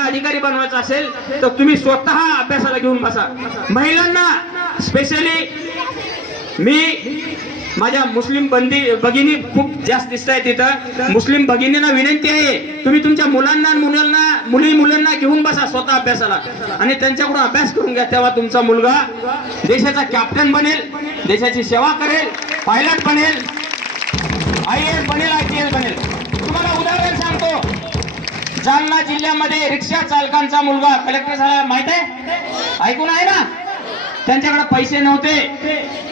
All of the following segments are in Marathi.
अधिकारी बनवायचा असेल तर तुम्ही स्वतः अभ्यासाला घेऊन बसा. महिलांना स्पेशली मी माझ्या मुस्लिम बंदी भगिनी खूप जास्त दिसत आहे तिथं. मुस्लिम भगिनींना विनंती आहे तुम्ही तुमच्या मुलांना मुलांना मुली मुलांना घेऊन बसा स्वतः अभ्यासाला. आणि त्यांच्याकडून अभ्यास करून घ्या तेव्हा तुमचा मुलगा देशाचा कॅप्टन बनेल देशाची सेवा करेल पायलट बनेल आय एस बनेल आय पी एस बनेल. तुम्हाला उदाहरण जालना जिल्ह्यामध्ये रिक्षा चालकांचा मुलगा कलेक्टर झाला. माहीत आहे? ऐकून आहे ना? त्यांच्याकडे पैसे नव्हते.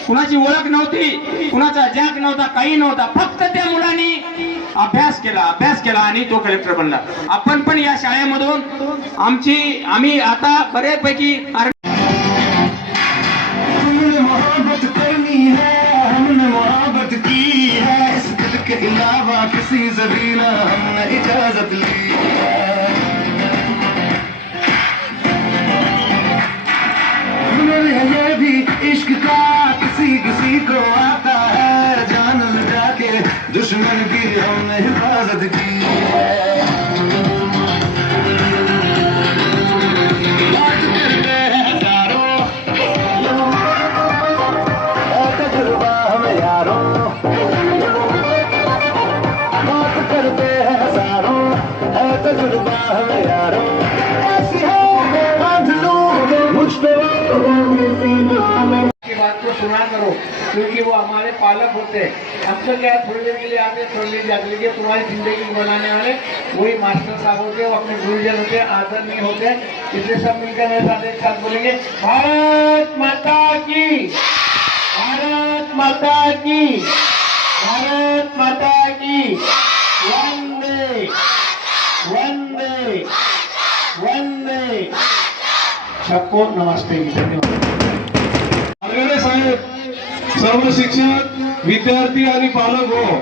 कुणाची ओळख नव्हती. कुणाचा जॅक नव्हता. काही नव्हता. फक्त त्या मुलांनी अभ्यास केला अभ्यास केला आणि तो कलेक्टर बनला. आपण पण या शाळेमधून आमची आम्ही आता बऱ्यापैकी इजाजत सुना करो क्योंकि वो हमारे पालक होते हैं। हम तो क्या है, थोड़ी देर के लिए आते थोड़ी देर जाते लेकिन तुम्हारी ज़िंदगी बनाने वाले वही मास्टर साहब होते हैं वो अपने गुरुजन होते हैं आदरणीय होते। इसलिए सब मिलकर मेरे साथ एक साथ बोलेंगे भारत माता की भारत माता की भारत माता की वंदे वंदे वंदे। सबको नमस्ते धन्यवाद। साहेब सर्व शिक्षक विद्यार्थी आणि पालक हो.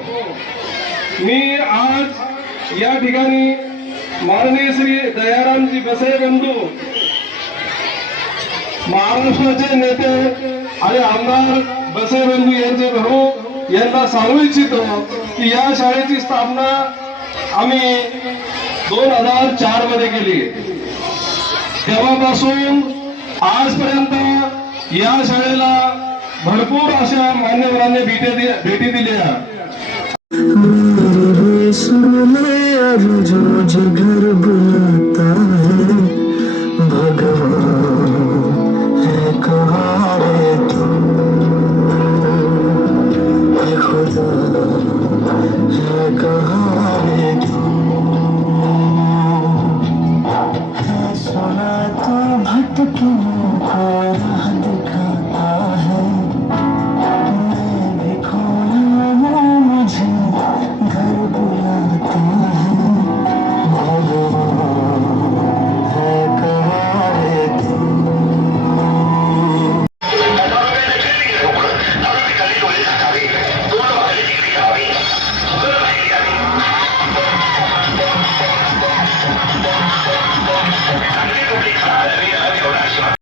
मी आज या ठिकाणी माननीय श्री दयारामजी बसे बंधू महाराष्ट्राचे नेते आणि आमदार बसे बंधू यांचे भाऊ यांना सांगू इच्छितो की या शाळेची स्थापना आम्ही दोन हजार चारमध्ये केली. तेव्हापासून आजपर्यंत या शाळेला भरपूर अशा मान्यवरांनी भेटी दि- भेटी दिल्या. सुने